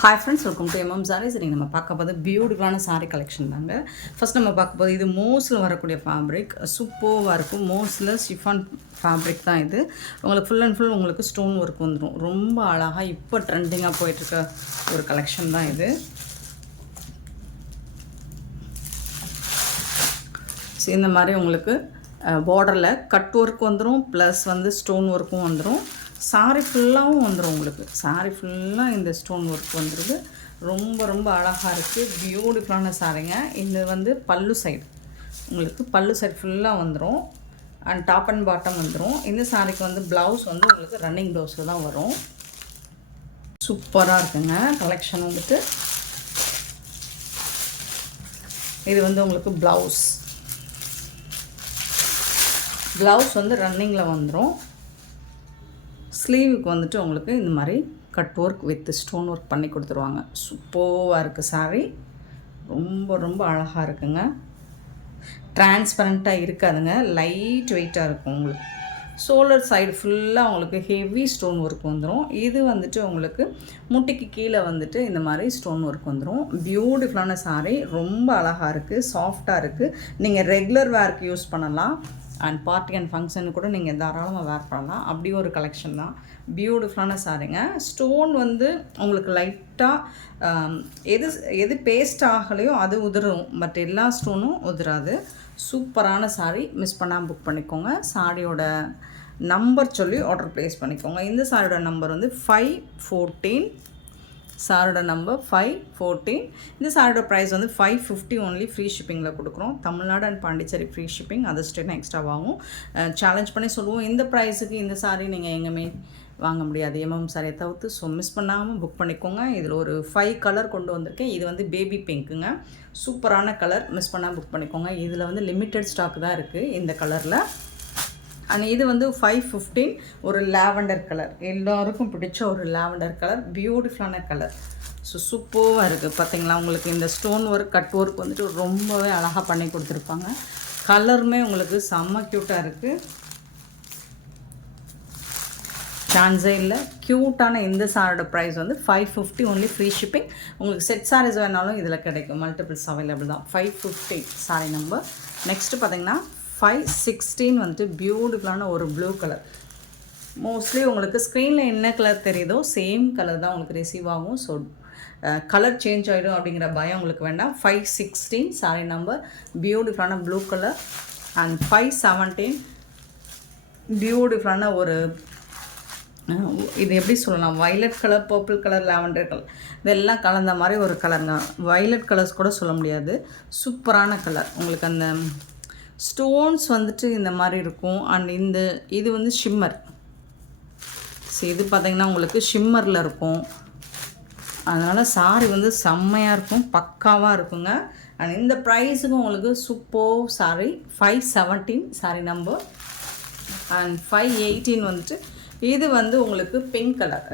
Hi friends, welcome to MM sarees. நீங்கள் நம்ம பார்க்க போது பியூட்டிஃபுல்லான சாரீ கலெக்ஷன் தாங்க. ஃபஸ்ட் நம்ம பார்க்க போது இது மோஸில் வரக்கூடிய ஃபேப்ரிக் சூப்பராக இருக்கும். மோஸில் ஷிஃபான் ஃபேப்ரிக் தான் இது. உங்களுக்கு ஃபுல் அண்ட் ஃபுல் உங்களுக்கு ஸ்டோன் ஒர்க் வந்துடும். ரொம்ப அழகாக இப்போ ட்ரெண்டிங்காக போயிட்டுருக்க ஒரு கலெக்ஷன் தான் இது. இந்த மாதிரி உங்களுக்கு பார்டரில் கட் ஒர்க் வந்துடும், ப்ளஸ் வந்து ஸ்டோன் ஒர்க்கும் வந்துடும். சாரி ஃபுல்லாகவும் வந்துடும். உங்களுக்கு சாரி ஃபுல்லாக இந்த ஸ்டோன் ஒர்க் வந்துடுது. ரொம்ப ரொம்ப அழகாக இருக்குது. பியூட்டிஃபுல்லான சாரிங்க. இது வந்து பல்லு சைடு, உங்களுக்கு பல்லு சைடு ஃபுல்லாக வந்துடும். அண்ட் டாப் அண்ட் பாட்டம் வந்துடும். இந்த சாரிக்கு வந்து ப்ளவுஸ் வந்து உங்களுக்கு ரன்னிங் ப்ளவுஸில் தான் வரும். சூப்பராக இருக்குங்க கலெக்ஷன் வந்துட்டு. இது வந்து உங்களுக்கு ப்ளவுஸ் வந்து ரன்னிங்கில் வந்துடும். ஸ்லீவுக்கு வந்துட்டு உங்களுக்கு இந்த மாதிரி cut work with stone work பண்ணி கொடுத்துருவாங்க. சூப்பராக இருக்குது சாரீ. ரொம்ப ரொம்ப அழகாக இருக்குங்க. டிரான்ஸ்பரண்ட்டாக இருக்காதுங்க, லைட் வெயிட்டாக இருக்கும். உங்களுக்கு ஷோல்டர் சைடு ஃபுல்லாக உங்களுக்கு ஹெவி ஸ்டோன் ஒர்க் வந்துடும். இது வந்துட்டு உங்களுக்கு முட்டிக்கு கீழே வந்துட்டு இந்த மாதிரி ஸ்டோன் ஒர்க் வந்துடும். பியூட்டிஃபுல்லான சாரீ. ரொம்ப அழகாக இருக்குது, சாஃப்டாக இருக்குது. நீங்கள் ரெகுலர் வேர்க்கு யூஸ் பண்ணலாம். அண்ட் பார்ட்டி அண்ட் ஃபங்க்ஷனுக்கு கூட நீங்கள் தாராளமாக வேர் பண்ணலாம். அப்படி ஒரு கலெக்ஷன் தான். பியூட்டிஃபுல்லான சாரீங்க. ஸ்டோன் வந்து உங்களுக்கு லைட்டாக எது பேஸ்ட் ஆகலையோ அது உதிரும், பட் எல்லா ஸ்டோனும் உதிராது. சூப்பரான சாரீ. மிஸ் பண்ணாமல் புக் பண்ணிக்கோங்க. சாரியோட நம்பர் சொல்லி ஆர்டர் ப்ளேஸ் பண்ணிக்கோங்க. இந்த சாரியோட நம்பர் வந்து 514. சாரோட நம்பர் 514. இந்த சாரோட ப்ரைஸ் வந்து 550 ஒன்லி. ஃப்ரீ ஷிப்பிங்கில் கொடுக்குறோம். Tamil Nadu and Pondicherry free shipping. அது ஸ்டேட்னா எக்ஸ்ட்ராவாகும். சேலஞ்ச் பண்ணி சொல்லுவோம், இந்த ப்ரைஸுக்கு இந்த சாரீ நீங்கள் எங்கேயுமே வாங்க முடியாது, எம்எம் சாரியை தவிர்த்து. ஸோ மிஸ் பண்ணாமல் புக் பண்ணிக்கோங்க. இதில் ஒரு 5 கலர் கொண்டு வந்திருக்கேன். இது வந்து பேபி பிங்க்குங்க. சூப்பரான கலர். மிஸ் பண்ணாமல் புக் பண்ணிக்கோங்க. இதில் வந்து லிமிட்டட் ஸ்டாக் தான் இருக்குது இந்த கலரில். அண்ட் இது வந்து 515. ஒரு லாவெண்டர் கலர், எல்லோருக்கும் பிடிச்ச ஒரு லாவெண்டர் கலர். பியூட்டிஃபுல்லான கலர். ஸோ சூப்பராக இருக்குது. பார்த்தீங்களா, உங்களுக்கு இந்த ஸ்டோன் ஒர்க் கட் ஒர்க் வந்துட்டு ரொம்பவே அழகாக பண்ணி கொடுத்துருப்பாங்க. கலருமே உங்களுக்கு செம்ம க்யூட்டாக இருக்குது. சான்ஸே இல்லை. க்யூட்டான இந்த சாரோட ப்ரைஸ் வந்து 550 ஒன்லி. Free shipping. உங்களுக்கு செட் சாரீஸ் வேணாலும் இதில் கிடைக்கும். மல்டிபிள்ஸ் அவைலபிள் தான். 550 சாரி நம்பர். நெக்ஸ்ட்டு பார்த்தீங்கன்னா 516 வந்துட்டு பியூட்டிஃபுல்லான ஒரு ப்ளூ கலர். மோஸ்ட்லி உங்களுக்கு ஸ்க்ரீனில் என்ன கலர் தெரியுதோ சேம் கலர் தான் உங்களுக்கு ரிசீவ் ஆகும். ஸோ கலர் சேஞ்ச் ஆகிடும் அப்படிங்கிற பயம் உங்களுக்கு வேண்டாம். 516 சாரி நம்பர். பியூட்டிஃபுல்லான ப்ளூ கலர். அண்ட் 517 பியூட்டிஃபுல்லான ஒரு, இது எப்படி சொல்லலாம், violet colour, purple colour, lavender colour, இதெல்லாம் கலந்த மாதிரி ஒரு கலருங்க. வைலட் கலர்ஸ் கூட சொல்ல முடியாது. சூப்பரான கலர். உங்களுக்கு அந்த ஸ்டோன்ஸ் வந்துட்டு இந்த மாதிரி இருக்கும். அண்ட் இது வந்து ஷிம்மர். ஸோ இது பார்த்திங்கன்னா உங்களுக்கு ஷிம்மரில் இருக்கும். அதனால் சாரி வந்து செம்மையாக இருக்கும், பக்காவாக இருக்குங்க. அண்ட் இந்த ப்ரைஸுக்கு உங்களுக்கு super sorry. 517 sorry number. And 518 வந்துட்டு இது வந்து உங்களுக்கு பிங்க் கலர்.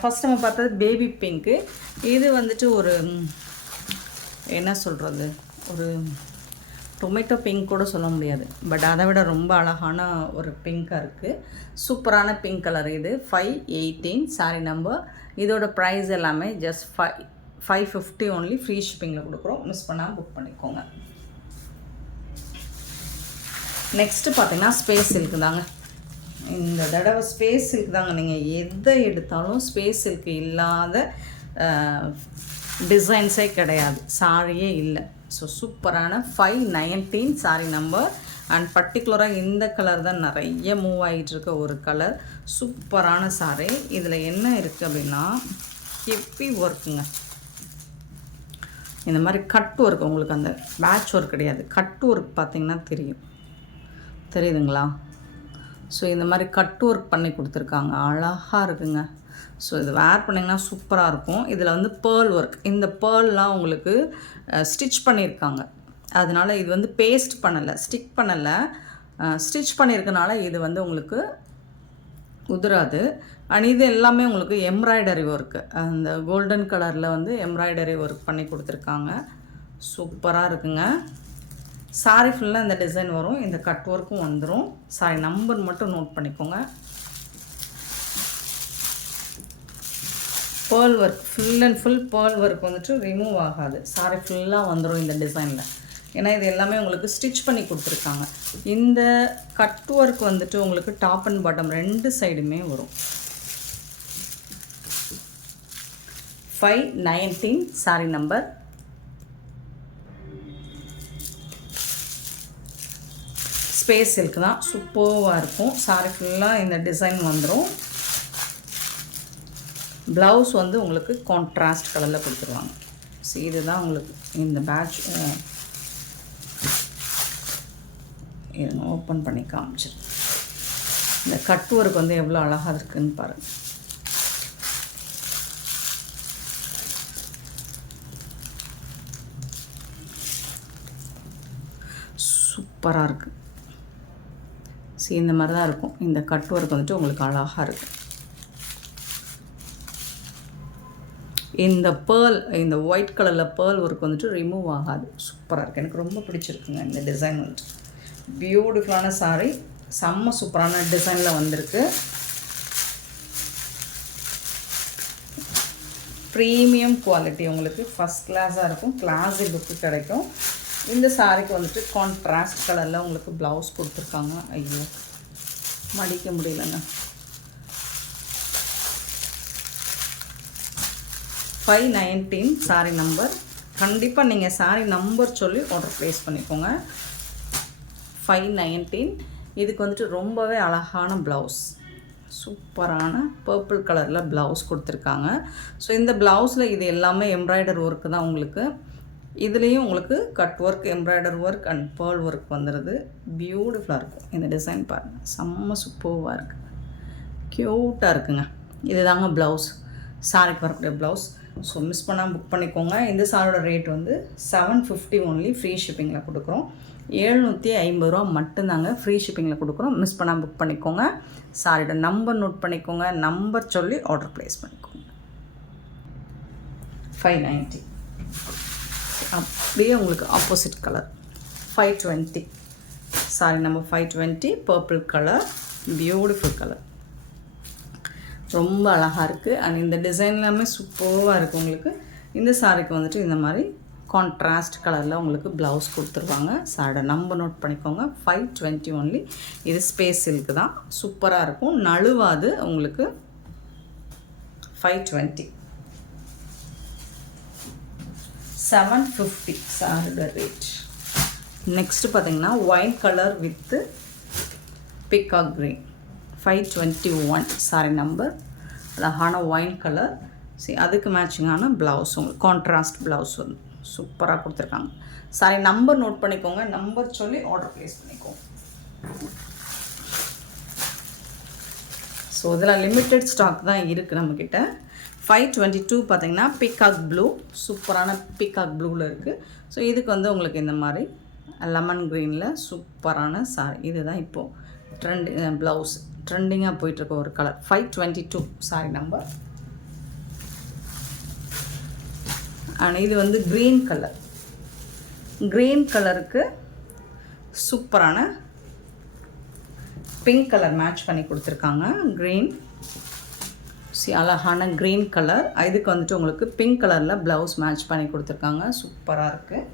ஃபஸ்ட் நம்ம பார்த்தது பேபி பிங்க்கு. இது வந்துட்டு ஒரு என்ன சொல்கிறது, ஒரு டொமேட்டோ பிங்க் கூட சொல்ல முடியாது, பட் அதை விட ரொம்ப அழகான ஒரு பிங்காக இருக்குது. சூப்பரான பிங்க் கலர். இது 518 சாரி நம்பர். இதோட ப்ரைஸ் எல்லாமே ஜஸ்ட் 550 ஒன்லி. ஃப்ரீ ஷிப்பிங்கில் கொடுக்குறோம். மிஸ் பண்ணாமல் புக் பண்ணிக்கோங்க. நெக்ஸ்ட்டு பார்த்தீங்கன்னா ஸ்பேஸ் சில்க் தாங்க. இந்த தடவை ஸ்பேஸ் சில்க் தாங்க. நீங்கள் எதை எடுத்தாலும் ஸ்பேஸ் சில்க் இல்லாத டிசைன்ஸே கிடையாது, சாரியே இல்லை. ஸோ சூப்பரான 519 சாரி நம்பர். அண்ட் பர்டிகுலராக இந்த கலர் தான் நிறைய மூவ் ஆகிட்டு இருக்க ஒரு கலர். சூப்பரான சாரி. இதில் என்ன இருக்குது அப்படின்னா ஹெவி ஒர்க்குங்க. இந்த மாதிரி கட் ஒர்க். உங்களுக்கு அந்த பேட்ச் ஒர்க் கிடையாது, கட் ஒர்க் பார்த்திங்கன்னா தெரியுதுங்களா? ஸோ இந்த மாதிரி கட் ஒர்க் பண்ணி கொடுத்துருக்காங்க. அழகாக இருக்குங்க. ஸோ இது வேர் பண்ணிங்கன்னா சூப்பராக இருக்கும். இதில் வந்து பேர்ல் ஒர்க். இந்த பேர்ல்லாம் உங்களுக்கு ஸ்டிச் பண்ணியிருக்காங்க. அதனால் இது வந்து பேஸ்ட் பண்ணலை, ஸ்டிக் பண்ணலை, ஸ்டிச் பண்ணியிருக்கனால இது வந்து உங்களுக்கு உதிராது. அண்ட் இது எல்லாமே உங்களுக்கு எம்ப்ராய்டரி ஒர்க்கு. அந்த கோல்டன் கலரில் வந்து எம்ப்ராய்டரி ஒர்க் பண்ணி கொடுத்துருக்காங்க. சூப்பராக இருக்குங்க. சாரி ஃபுல்லாக இந்த டிசைன் வரும். இந்த கட் ஒர்க்கும் வந்துடும். சாரி நம்பர் மட்டும் நோட் பண்ணிக்கோங்க. Pearl work full and full pearl work வந்துட்டு ரிமூவ் ஆகாது. சாரி ஃபுல்லாக வந்துடும் இந்த டிசைனில். ஏன்னா இது எல்லாமே உங்களுக்கு ஸ்டிச் பண்ணி கொடுத்துருக்காங்க. இந்த கட் ஒர்க் வந்துட்டு உங்களுக்கு டாப் அண்ட் பாட்டம் 2 சைடுமே வரும். 519 சாரி நம்பர். ஸ்பேஸ் சில்க் தான், சூப்பராக இருக்கும். சாரி ஃபுல்லாக இந்த டிசைன் வந்துடும். ப்ளவுஸ் வந்து உங்களுக்கு கான்ட்ராஸ்ட் கலரில் கொடுத்துருவாங்க. ஸோ இதுதான் உங்களுக்கு இந்த பேட்ச். இருங்க ஓப்பன் பண்ணி காமிச்சிருக்கேன். இந்த கட் ஒர்க் வந்து எவ்வளோ அழகாக இருக்குதுன்னு பாருங்கள். சூப்பராக இருக்குது. சரி இந்த மாதிரி தான் இருக்கும். இந்த கட் ஒர்க் வந்துட்டு உங்களுக்கு அழகாக இருக்குது. இந்த பேர்ல், இந்த ஒயிட் கலரில் பேர்ல் ஒர்க் வந்துட்டு ரிமூவ் ஆகாது. சூப்பராக இருக்குது. எனக்கு ரொம்ப பிடிச்சிருக்குங்க இந்த டிசைன் வந்துட்டு. பியூட்டிஃபுல்லான சாரீ, செம்ம சூப்பரான டிசைனில் வந்திருக்கு. ப்ரீமியம் குவாலிட்டி, உங்களுக்கு ஃபஸ்ட் கிளாஸாக இருக்கும். கிளாஸி லுக்கு கிடைக்கும். இந்த சாரீக்கு வந்துட்டு கான்ட்ராஸ்ட் கலரில் உங்களுக்கு ப்ளவுஸ் கொடுத்துருக்காங்க. ஐயோ மடிக்க முடியலங்க. 519 சாரி நம்பர். கண்டிப்பாக நீங்கள் சாரி நம்பர் சொல்லி ஆர்டர் ப்ளேஸ் பண்ணிக்கோங்க. 519. இதுக்கு வந்துட்டு ரொம்பவே அழகான ப்ளவுஸ், சூப்பரான பர்பிள் கலரில் ப்ளவுஸ் கொடுத்துருக்காங்க. ஸோ இந்த ப்ளவுஸில் இது எல்லாமே எம்ப்ராய்டர் ஒர்க்கு தான் உங்களுக்கு. இதுலேயும் உங்களுக்கு cut work, embroider work and pearl work வந்துடுது. பியூட்டிஃபுல்லாக இருக்கும். இந்த டிசைன் பாருங்கள், செம்ம சூப்பராக இருக்குது, க்யூட்டாக இருக்குங்க. இது தாங்க ப்ளவுஸ், சாரிக்கு வரக்கூடிய ப்ளவுஸ். ஸோ மிஸ் பண்ணாமல் புக் பண்ணிக்கோங்க. இந்த சாரோட ரேட் வந்து 750 ஒன்லி, ஃப்ரீ ஷிப்பிங்கில் கொடுக்குறோம். 750 ரூபா மட்டும்தாங்க ஃப்ரீ ஷிப்பிங்கில் கொடுக்குறோம். மிஸ் பண்ணாமல் புக் பண்ணிக்கோங்க. சாரியோட நம்பர் நோட் பண்ணிக்கோங்க, நம்பர் சொல்லி ஆர்டர் ப்ளேஸ் பண்ணிக்கோங்க. 590. அப்படியே உங்களுக்கு opposite colour 520. Sorry number 520, purple colour, beautiful colour, ரொம்ப அழகாக இருக்குது. அண்ட் இந்த டிசைன் எல்லாமே சூப்பராக இருக்குது உங்களுக்கு. இந்த சாரிக்கு வந்துட்டு இந்த மாதிரி கான்ட்ராஸ்ட் கலரில் உங்களுக்கு ப்ளவுஸ் கொடுத்துருவாங்க. சாரோட நம்பர் நோட் பண்ணிக்கோங்க. 520 ஒன்லி. இது ஸ்பேஸ் சில்க்கு தான், சூப்பராக இருக்கும், நழுவாது உங்களுக்கு. 520. 750 சாரோட ரேட். நெக்ஸ்ட்டு பார்த்தீங்கன்னா white colour with peacock green. 521 sorry number. அழகான ஒயின் கலர். சரி, அதுக்கு மேட்சிங்கான ப்ளவுஸ் உங்களுக்கு கான்ட்ராஸ்ட் ப்ளவுஸ் வந்து சூப்பராக கொடுத்துருக்காங்க. சாரி நம்பர் நோட் பண்ணிக்கோங்க, நம்பர் சொல்லி ஆர்டர் ப்ளேஸ் பண்ணிக்கோங்க. ஸோ இதில் லிமிட்டெட் ஸ்டாக் தான் இருக்குது நம்மக்கிட்ட. 522 பார்த்தீங்கன்னா பிகாக் ப்ளூ, சூப்பரான பிகாக் ப்ளூவில் இருக்குது. ஸோ இதுக்கு வந்து உங்களுக்கு இந்த மாதிரி லெமன் க்ரீனில் சூப்பரான சாரி. இதுதான் இப்போது ப்ளவுஸ் ட்ரெண்டிங்காக போயிட்டுருக்க ஒரு கலர். 522 sorry number. அண்ட் இது வந்து க்ரீன் கலர். க்ரீன் கலருக்கு சூப்பரான பிங்க் கலர் மேட்ச் பண்ணி கொடுத்துருக்காங்க. க்ரீன், அழகான க்ரீன் கலர். இதுக்கு வந்துட்டு உங்களுக்கு பிங்க் கலரில் ப்ளவுஸ் மேட்ச் பண்ணி கொடுத்துருக்காங்க. சூப்பராக இருக்குது.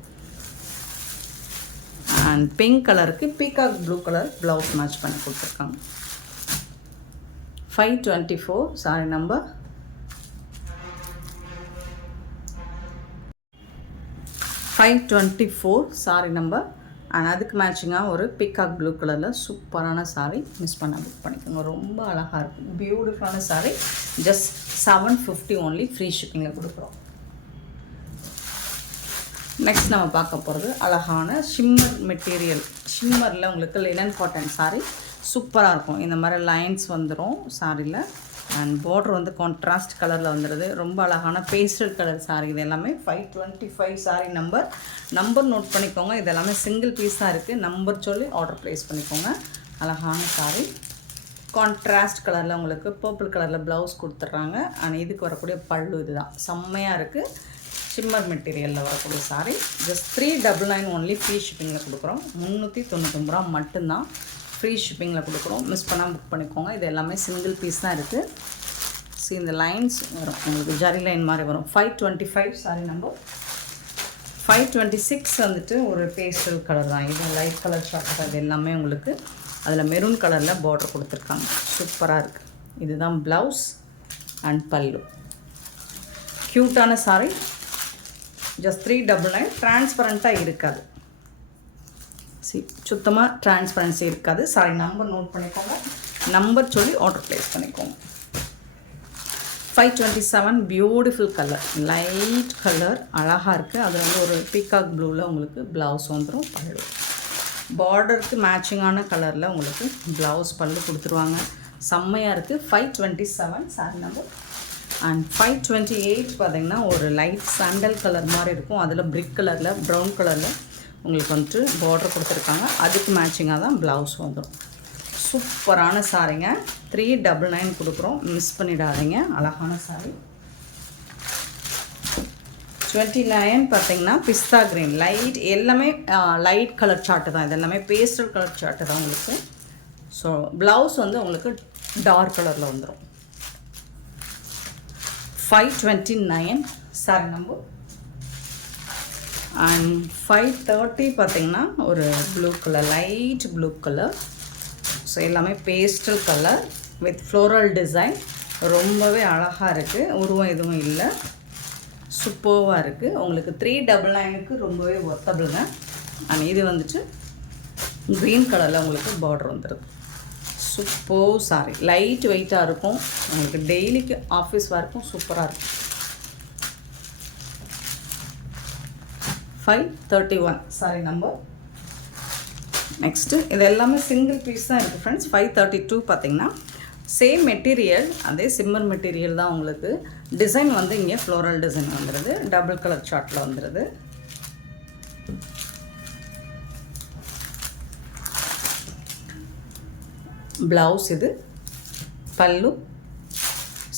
அண்ட் பிங்க் கலருக்கு peacock blue colour blouse match பண்ணி கொடுத்துருக்காங்க. 524 sorry number. 524 sorry number. And அதுக்கு மேட்சிங்காக ஒரு பிகாக் ப்ளூ கலரில் சூப்பரான சாரீ. மிஸ் பண்ண புக் பண்ணிக்கோங்க, ரொம்ப அழகாக இருக்கும், பியூட்டிஃபுல்லான சாரீ. ஜஸ்ட் 750 ஒன்லி, ஃப்ரீ ஷிப்பிங்கில் கொடுக்குறோம். நெக்ஸ்ட் நம்ம பார்க்க போகிறது அழகான ஷிம்மர் மெட்டீரியல். ஷிம்மரில் உங்களுக்கு லினன் காட்டன் சாரீ சூப்பராக இருக்கும். இந்த மாதிரி லைன்ஸ் வந்துடும் சாரியில். அண்ட் பார்டர் வந்து கான்ட்ராஸ்ட் கலரில் வந்துடுது. ரொம்ப அழகான பேஸ்டல் கலர் சாரீ. இது எல்லாமே 525 சாரீ நம்பர். நம்பர் நோட் பண்ணிக்கோங்க. இது எல்லாமே சிங்கிள் பீஸ் தான் இருக்குது. நம்பர் சொல்லி ஆர்டர் ப்ளேஸ் பண்ணிக்கோங்க. அழகான சாரீ, கான்ட்ராஸ்ட் கலரில் உங்களுக்கு பர்பிள் கலரில் ப்ளவுஸ் கொடுத்துட்றாங்க. அண்ட் இதுக்கு வரக்கூடிய பல்லு இதுதான், செம்மையாக இருக்குது. ஷிம்மர் மெட்டீரியலில் வரக்கூடிய சாரீ. ஜஸ்ட் 399 ஒன்லி, ஃப்ரீ ஷிப்பிங்கில் கொடுக்குறோம். 399 ரூபா மட்டும்தான் ஃப்ரீ ஷிப்பிங்கில் கொடுக்குறோம். மிஸ் பண்ணால் புக் பண்ணிக்கோங்க. இது எல்லாமே சிங்கிள் பீஸ் தான் இருக்குது. இந்த லைன்ஸ் வரும் உங்களுக்கு ஜரி லைன் மாதிரி வரும். 525 சாரி நம்பர். 526 வந்துட்டு ஒரு பேஸ்டல் கலர் தான். இது லைட் கலர் ஷார்ட். அது எல்லாமே உங்களுக்கு அதில் மெரூன் கலரில் பார்டர் கொடுத்துருக்காங்க. சூப்பராக இருக்குது. இதுதான் ப்ளவுஸ் அண்ட் பல்லு. க்யூட்டான சாரி. ஜஸ்ட் 399. டிரான்ஸ்பரண்ட்டாக இருக்காது. சுத்தமாக டிரான்ஸ்பரன்சி இருக்காது. சாரி நம்பர் நோட் பண்ணிக்கோங்க. நம்பர் சொல்லி ஆர்டர் ப்ளேஸ் பண்ணிக்கோங்க. 527 பியூட்டிஃபுல் கலர், லைட் கலர், அழகாக இருக்குது. அது வந்து ஒரு பீகாக் ப்ளூவில் உங்களுக்கு ப்ளவுஸ் வந்துடும். பல்லு பார்டருக்கு மேட்சிங்கான கலரில் உங்களுக்கு ப்ளவுஸ் பல்லு கொடுத்துருவாங்க. செம்மையாக இருக்குது. 527 சாரி நம்பர். அண்ட் 528 பார்த்திங்கன்னா ஒரு லைட் சாண்டல் கலர் மாதிரி இருக்கும். அதில் பிரிக் கலரில் ப்ரௌன் கலரில் உங்களுக்கு வந்துட்டு பார்டர் கொடுத்துருக்காங்க. அதுக்கு மேட்சிங்காக தான் ப்ளவுஸ் வந்துடும். சூப்பரான சாரிங்க. 399 கொடுக்குறோம். மிஸ் பண்ணிடாதீங்க. அழகான சாரி. 29 பார்த்திங்கன்னா பிஸ்தா க்ரீன் லைட், எல்லாமே லைட் கலர் சார்ட்டு தான். இது எல்லாமே பேஸ்டல் கலர் சார்ட்டு தான் உங்களுக்கு. ஸோ ப்ளவுஸ் வந்து உங்களுக்கு டார்க் கலரில் வந்துடும். 529 சாரி நம்பர். அண்ட் 530 பார்த்திங்கன்னா ஒரு blue colour, light blue colour. So எல்லாமே pastel colour with floral design. ரொம்பவே அழகாக இருக்குது. உருவம் எதுவும் இல்லை. சூப்பராக இருக்குது. உங்களுக்கு 399க்கு ரொம்பவே ஒர்த்தபிளுங்க. அண்ட் இது வந்துட்டு க்ரீன் கலரில் உங்களுக்கு பார்டர் வந்துடுது. Super sorry. லைட் வெயிட்டாக இருக்கும். உங்களுக்கு டெய்லிக்கு ஆஃபீஸ் ஒர்க்கும் சூப்பராக இருக்கும். 531 சாரி நம்பர். நெக்ஸ்ட்டு இது எல்லாமே சிங்கிள் பீஸ் தான் இருக்குது ஃப்ரெண்ட்ஸ். 532 பார்த்திங்கன்னா சேம் மெட்டீரியல், அதே சிம்மர் மெட்டீரியல் தான் உங்களுக்கு. டிசைன் வந்து இங்கே ஃப்ளோரல் டிசைன் வந்துடுது. டபுள் கலர் சார்ட்டில் வந்துடுது. ப்ளவுஸ் இது, பல்லு.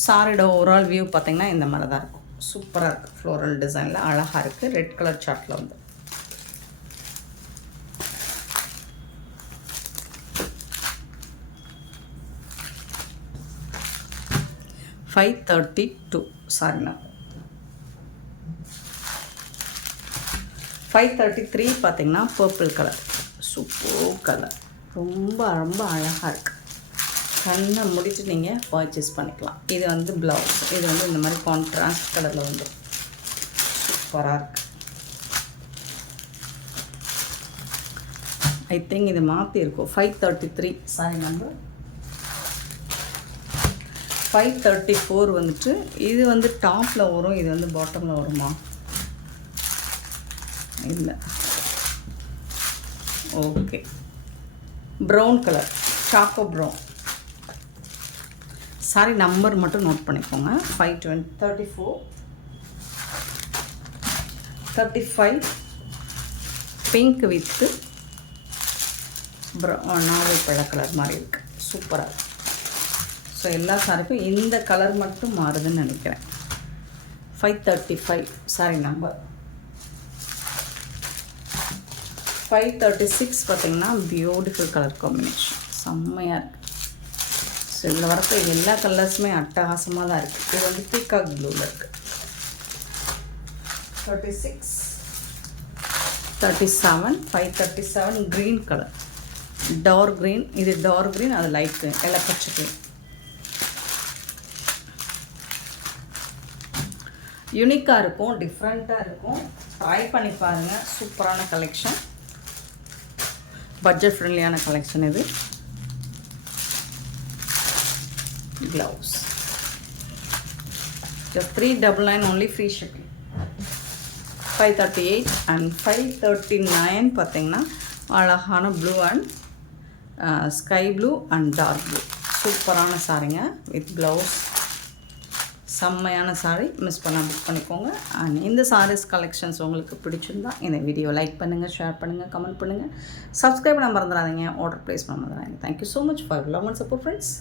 சாரியோட ஓவரால் வியூ பார்த்திங்கன்னா இந்த மாதிரி தான் இருக்கும். சூப்பராக இருக்குது. ஃப்ளோரல் டிசைனில் அழகாக இருக்குது. ரெட் கலர் சார்ட்டில் வந்து 532 சாரிண்ணா. 533 பார்த்திங்கன்னா பர்பிள் கலர். Super colour. ரொம்ப ரொம்ப அழகாக இருக்குது. கண்ணை முடிச்சு நீங்கள் பர்ச்சேஸ் பண்ணிக்கலாம். இது வந்து ப்ளவுஸ். இது வந்து இந்த மாதிரி கான்ட்ராஸ்ட் கலரில் வந்து சூப்பராக இருக்குது. ஐ திங்க் இது மாற்றி இருக்கும். 533 சாரி நம்பர். 534 வந்துட்டு இது வந்து டாப்பில் வரும். இது வந்து பாட்டமில் வருமா? இல்லை. Okay. Brown colour, choco brown. Saree number மட்டும் நோட் பண்ணிக்கோங்க. 534 35 பிங்க் வித்து நாவல் பழ கலர் மாதிரி இருக்குது. சூப்பராக இருக்குது. ஸோ எல்லா சாரிக்கும் இந்த கலர் மட்டும் மாறுதுன்னு நினைக்கிறேன். 535 சாரி நம்பர். 536 பார்த்திங்கன்னா பியூட்டிஃபுல் கலர் காம்பினேஷன். செம்மையாக இருக்குது. ஸோ இதில் வரப்போ எல்லா கலர்ஸுமே அட்டகாசமாக தான் இருக்குது. இது வந்து பீகாக் ப்ளூவில் இருக்குது. 36 37 537 க்ரீன் கலர், டார்க் க்ரீன். இது டார்க் க்ரீன், அது லைட் க்ரீன், எல்லாம் பச்சை க்ரீன். யூனிக்காக இருக்கும், டிஃப்ரெண்ட்டாக இருக்கும். ட்ரை பண்ணி பாருங்கள். சூப்பரான கலெக்ஷன், பட்ஜெட் ஃப்ரெண்ட்லியான கலெக்ஷன் இது. Blouse just 399 only, free shipping. 538 and 539 பார்த்திங்கன்னா அழகான blue and sky blue and dark blue. சூப்பரான சாரிங்க வித் ப்ளவுஸ். செம்மையான சாரி. மிஸ் பண்ண புக் பண்ணிக்கோங்க. அண்ட் இந்த சாரீஸ் கலெக்ஷன்ஸ் உங்களுக்கு பிடிச்சிருந்தா இந்த வீடியோ லைக் பண்ணுங்கள், ஷேர் பண்ணுங்கள், கமெண்ட் பண்ணுங்கள், சப்ஸ்கிரைப் பண்ண மறந்துடாதீங்க, ஆர்டர் ப்ளேஸ் பண்ண மறந்துடாதீங்க. Thank you so much for love and support friends.